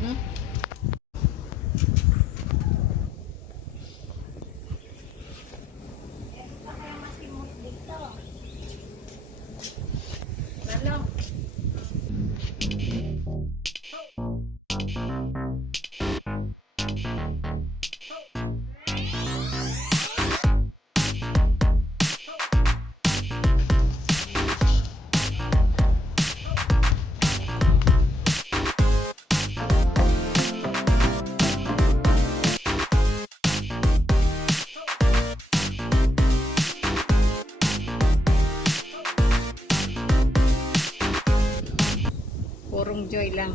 Hmm? Ano? Purong joy lang.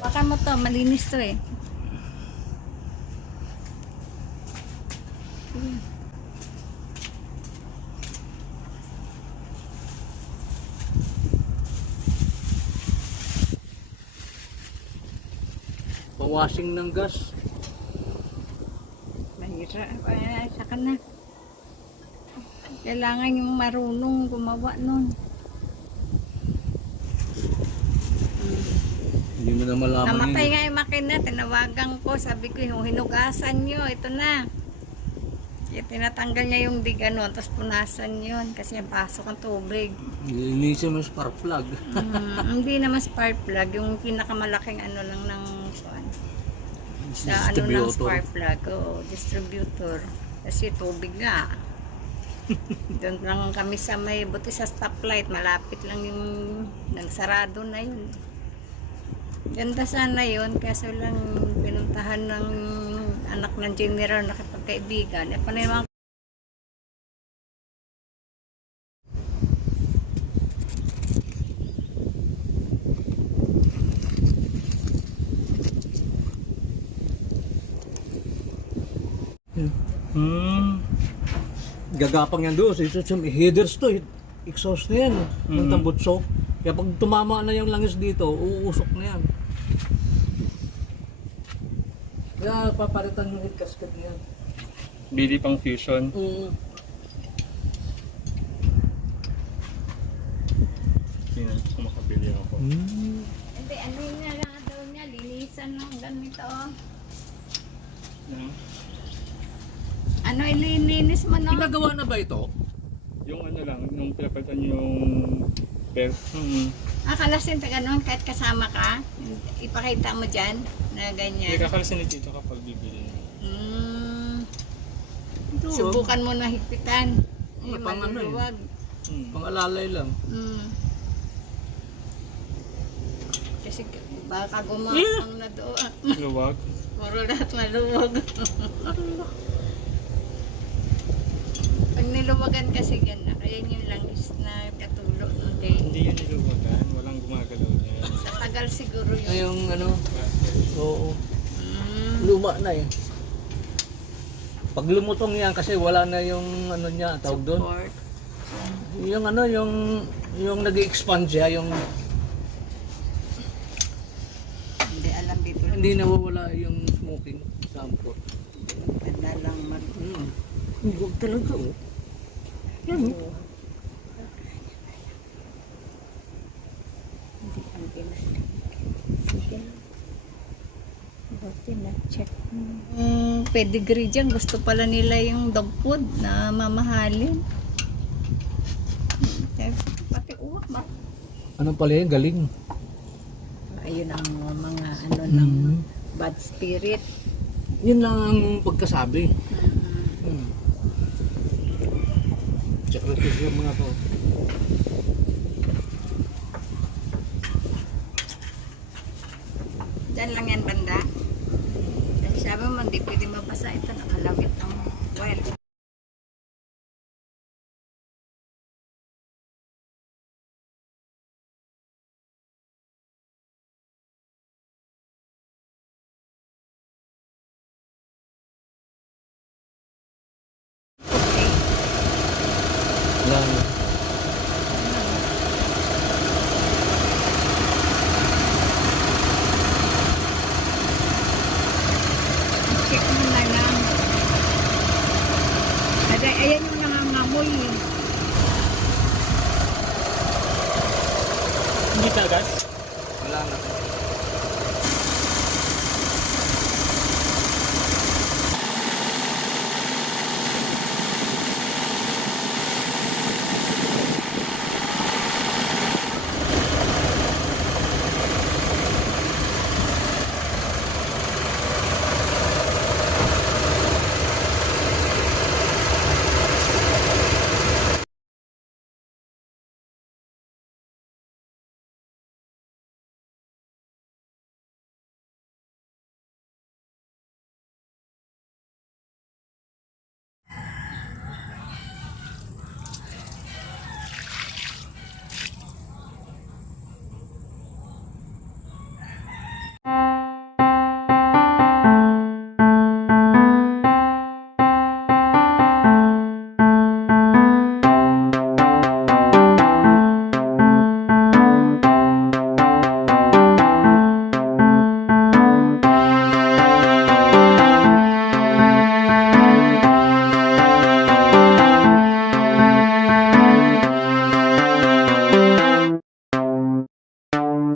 Baka mo to, malinis to eh. Pawashing ng gas. Mahirap. Ay, saka na. Kailangan yung marunong gumawa nun. Hindi mo na malaman Namatay yun. nga yung makina. Tinawagan ko. Sabi ko, yung hinugasan nyo. Ito na. Kaya tinatanggal niya yung dig ano. Tapos punasan yun. Kasi yung pasok ang tubig. Nilinisin mo yung spark plug. Hindi naman spark plug. Yung pinakamalaking ano lang ng kuwan. Sa ano ng Distributor. spark plug. Oo, distributor. Kasi tubig nga. Doon lang kami sa may buti sa stoplight. Malapit lang yung nagsarado na yun. Ganda sana yun. Kaso lang pinuntahan ng anak ng general na kapagkaibigan. E panay mga Gagapang yan doon. Ito sa headers to. Exhaust na yan. Ng tambutso. Kaya pag tumama na yung langis dito, uusok na yan. Kaya papalitan yung head gasket na yan. Bili pang fusion. Tingnan kung makabili ako. hindi, ano yun nga lang daw niya. Linisan ng ganito. Ano ililinis mo no? Pinagawa na ba ito? Yung ano lang, nung pinapalitan yung belt. Kalasin ta ganun kahit kasama ka. Ipakita mo dyan na Hindi ganyan. kakalasin ni Tito kapag bibili. Subukan mo na higpitan. Ano, Yung pang ano yun? maluluwag. Pangalalay lang. Kasi baka gumapang na doon. Luwag. Puro lahat maluwag. Pag niluwagan kasi ganda, kaya yun lang is na katulog. Okay. Hindi yan niluwagan. Walang gumagalaw niya. Sa tagal siguro yun. Ay, yung ano, oo. Luma na eh. Pag lumutong yan kasi wala na yung ano niya, tawag doon. Support. Yung ano, yung nag-expand siya, yung Hindi alam dito. hindi nawawala yung smoking sample. Ganda lang mag... Huwag talaga oh. Yan oh. Hindi ang sige. Buti na check. Pedigree dyan. Gusto pala nila yung dog food na mamahalin. Pati uwak ba? Ano pala yan? Galing. Ayun ang mga ano ng bad spirit. Yun lang ang pagkasabi. Check lang yung mga to. Diyan lang yan banda. Kasi sabi mo, hindi pwede mabasa ito. Nakalawit ang well. Yan. Hindi sa gas? Wala na.